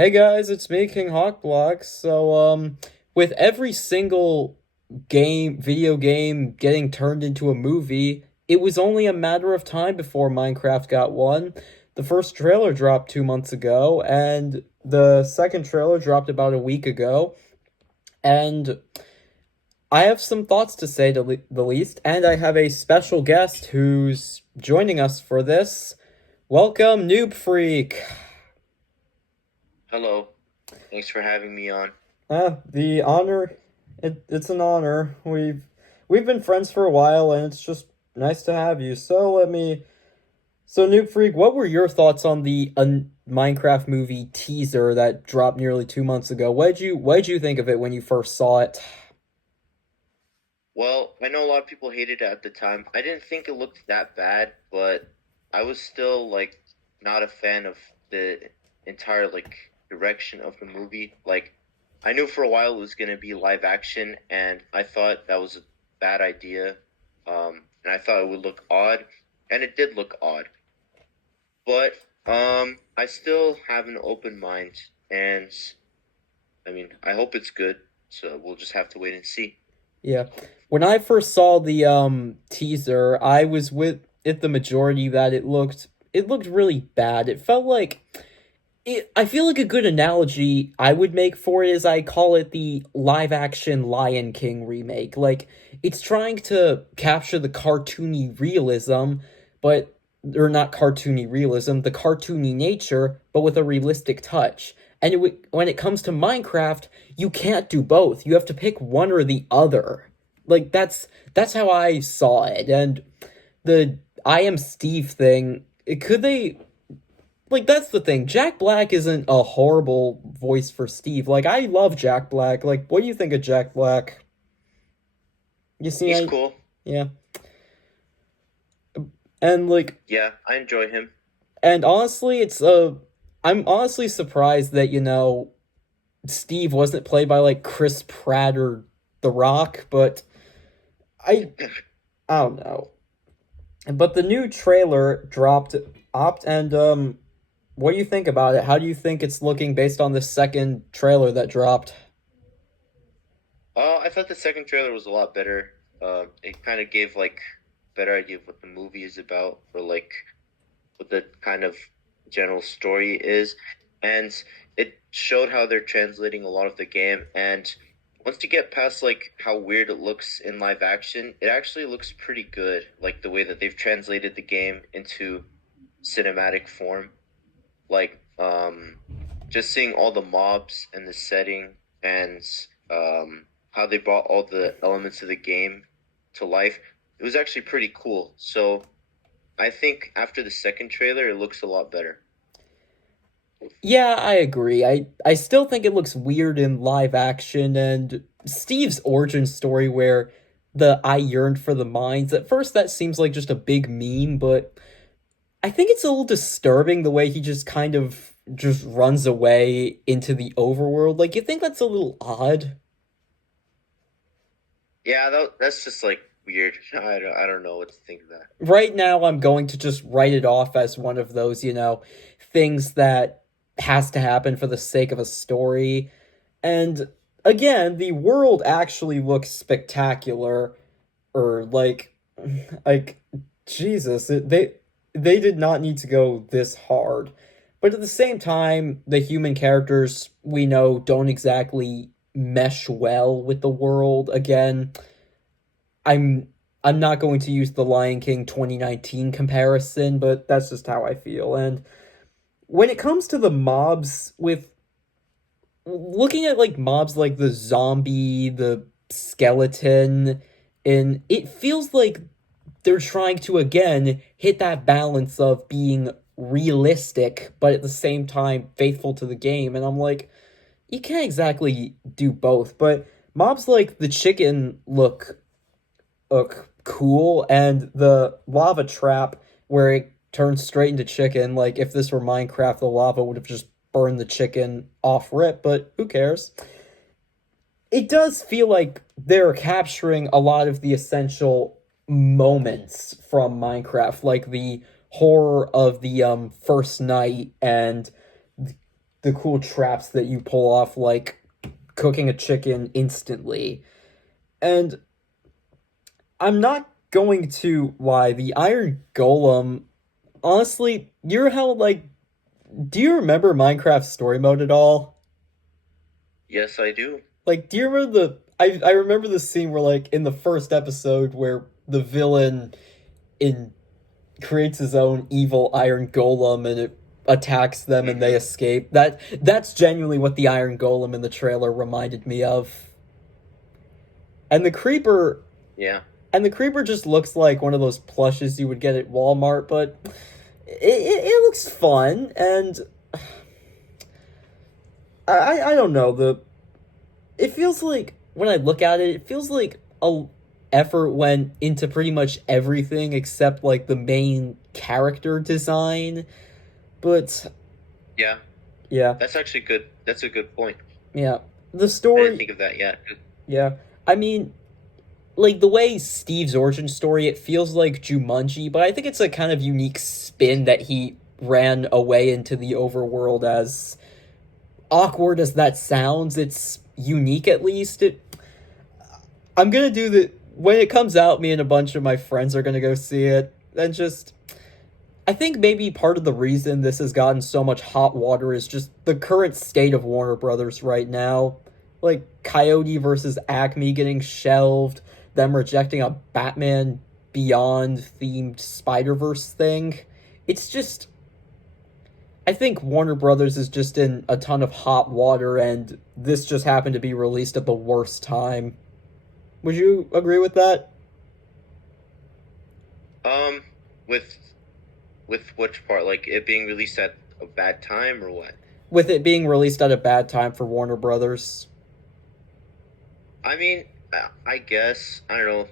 Hey guys, it's me, King Hawkblock. With every single video game getting turned into a movie, it was only a matter of time before Minecraft got one. The first trailer dropped 2 months ago, and the second trailer dropped about a week ago. And I have some thoughts to say to the least, and I have a special guest who's joining us for this. Welcome, Noob Freak. Hello. Thanks for having me on. The honor, it's an honor. We've been friends for a while, and it's just nice to have you. So Noob Freak, what were your thoughts on the Minecraft movie teaser that dropped nearly 2 months ago? What did you think of it when you first saw it? Well, I know a lot of people hated it at the time. I didn't think it looked that bad, but I was still not a fan of the entire direction of the movie. I knew for a while it was going to be live action and I thought that was a bad idea. And I thought it would look odd, and it did look odd. But I still have an open mind, and I mean, I hope it's good. So we'll just have to wait and see. Yeah. When I first saw the teaser, I was with it the majority that it looked really bad. It felt like I feel like a good analogy I would make for it is I call it the live action Lion King remake. Like, it's trying to capture the cartoony realism, but, or not cartoony realism, the cartoony nature, but with a realistic touch. And when it comes to Minecraft, you can't do both. You have to pick one or the other. Like, that's how I saw it. And the I am Steve thing, could they like that's the thing. Jack Black isn't a horrible voice for Steve. Like I love Jack Black. Like what do you think of Jack Black? You see He's I cool. yeah. And like Yeah, I enjoy him. and honestly it's I'm honestly surprised that Steve wasn't played by like Chris Pratt or The Rock, but I I don't know. But the new trailer dropped opt and what do you think about it? How do you think it's looking based on the second trailer that dropped? I thought the second trailer was a lot better. It kind of gave better idea of what the movie is about, or what the kind of general story is, and it showed how they're translating a lot of the game. And once you get past how weird it looks in live action, it actually looks pretty good. Like the way that they've translated the game into cinematic form. Like just seeing all the mobs and the setting, and how they brought all the elements of the game to life. It was actually pretty cool. So I think after the second trailer, it looks a lot better. Yeah, I agree. I still think it looks weird in live action and Steve's origin story where the I yearned for the mines. At first that seems like just a big meme, but I think it's a little disturbing the way he just kind of just runs away into the overworld. Like you think that's a little odd? Yeah, that's just weird. I don't know what to think of that. Right now I'm going to just write it off as one of those, things that has to happen for the sake of a story. And again, the world actually looks spectacular, or like Jesus, they did not need to go this hard. But at the same time, the human characters we know don't exactly mesh well with the world. Again, I'm I'm not going to use the Lion King 2019 comparison, but that's just how I feel. And when it comes to the mobs, with looking at like mobs like the zombie, the skeleton, and it feels like they're trying to again hit that balance of being realistic but at the same time faithful to the game. And I'm like, you can't exactly do both. But mobs like the chicken look cool, and the lava trap where it turns straight into chicken. Like if this were Minecraft, the lava would have just burned the chicken off rip, but who cares? It does feel like they're capturing a lot of the essential moments from Minecraft, like the horror of the first night and the cool traps that you pull off, like cooking a chicken instantly. And I'm not going to lie, the Iron Golem, honestly, you're how, like, do you remember Minecraft story mode at all? Yes, I do. Like, do you remember I remember the scene where, like, in the first episode where the villain in creates his own evil iron golem and it attacks them and they Mm-hmm. escape. That's genuinely what the iron golem in the trailer reminded me of. And the creeper Yeah. and the creeper just looks like one of those plushes you would get at Walmart, but it looks fun and I don't know, the it feels like when I look at it, it feels like a effort went into pretty much everything except like the main character design. But Yeah. yeah, That's actually good. That's a good point. yeah. The I didn't story, think of that yet. yeah. I mean, like the way Steve's origin story, it feels like Jumanji, but I think it's a kind of unique spin that he ran away into the overworld. As awkward as that sounds, it's unique at least. I'm gonna do the when it comes out. Me and a bunch of my friends are gonna go see it, and just I think maybe part of the reason this has gotten so much hot water is just the current state of Warner Brothers right now. Like Coyote versus Acme getting shelved, them rejecting a Batman Beyond themed Spider-Verse thing. It's just I think Warner Brothers is just in a ton of hot water and this just happened to be released at the worst time. Would you agree with that? Um, with with which part? Like it being released at a bad time or what? With it being released at a bad time for Warner Brothers. I mean, I guess I don't know.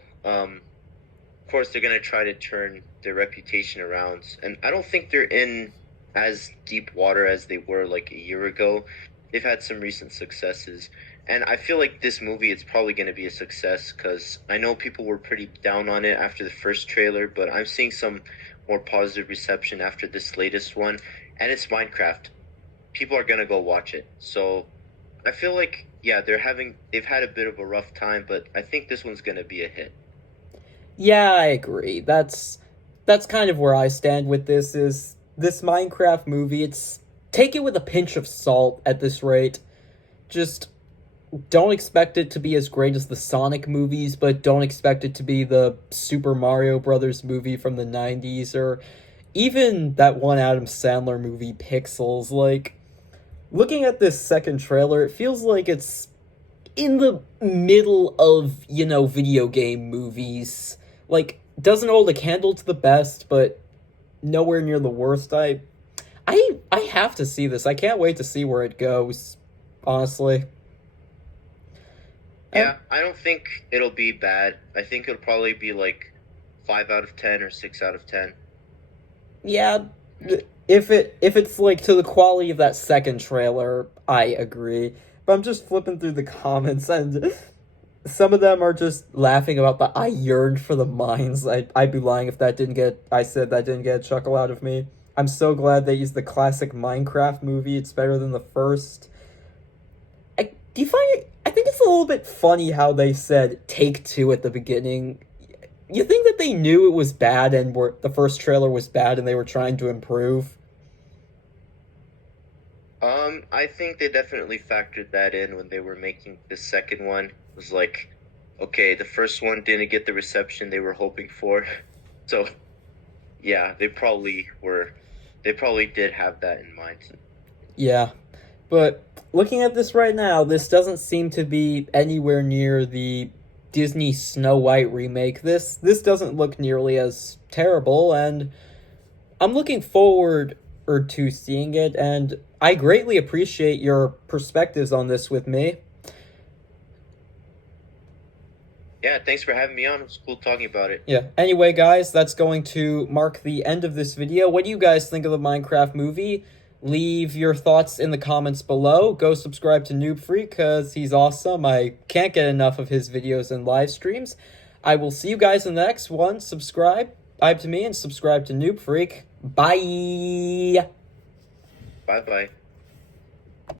Of course they're gonna try to turn their reputation around, and I don't think they're in as deep water as they were like a year ago. They've had some recent successes, and I feel like this movie it's probably gonna be a success because I know people were pretty down on it after the first trailer, but I'm seeing some more positive reception after this latest one, and it's Minecraft. People are gonna go watch it, so I feel like yeah they've had a bit of a rough time, but I think this one's gonna be a hit. Yeah, I agree. That's kind of where I stand with this is this Minecraft movie. It's take it with a pinch of salt at this rate. Just don't expect it to be as great as the Sonic movies, but don't expect it to be the Super Mario Brothers movie from the 90s or even that one Adam Sandler movie Pixels. Like looking at this second trailer, it feels like it's in the middle of, video game movies. Like, doesn't hold a candle to the best, but nowhere near the worst. I have to see this. I can't wait to see where it goes, honestly. And Yeah, I don't think it'll be bad. I think it'll probably be like 5 out of 10 or 6 out of 10. yeah, if it's like to the quality of that second trailer, I agree. But I'm just flipping through the comments and some of them are just laughing about the "I yearned for the mines." I'd be lying if that didn't get I said that didn't get a chuckle out of me. I'm so glad they used the classic Minecraft movie. It's better than the first. Do you find it? I think it's a little bit funny how they said "take two" at the beginning. You think that they knew it was bad and were the first trailer was bad and they were trying to improve? I think they definitely factored that in when they were making the second one. It was like, okay, the first one didn't get the reception they were hoping for. So, yeah, they probably did have that in mind. Yeah, but looking at this right now, this doesn't seem to be anywhere near the Disney Snow White remake. This doesn't look nearly as terrible, and I'm looking forward to seeing it. And I greatly appreciate your perspectives on this with me. Yeah, thanks for having me on. It was cool talking about it. Yeah. Anyway, guys, that's going to mark the end of this video. What do you guys think of the Minecraft movie? Leave your thoughts in the comments below. Go subscribe to Noob Freak because he's awesome. I can't get enough of his videos and live streams. I will see you guys in the next one. Subscribe to me and subscribe to Noob Freak. Bye. Bye bye.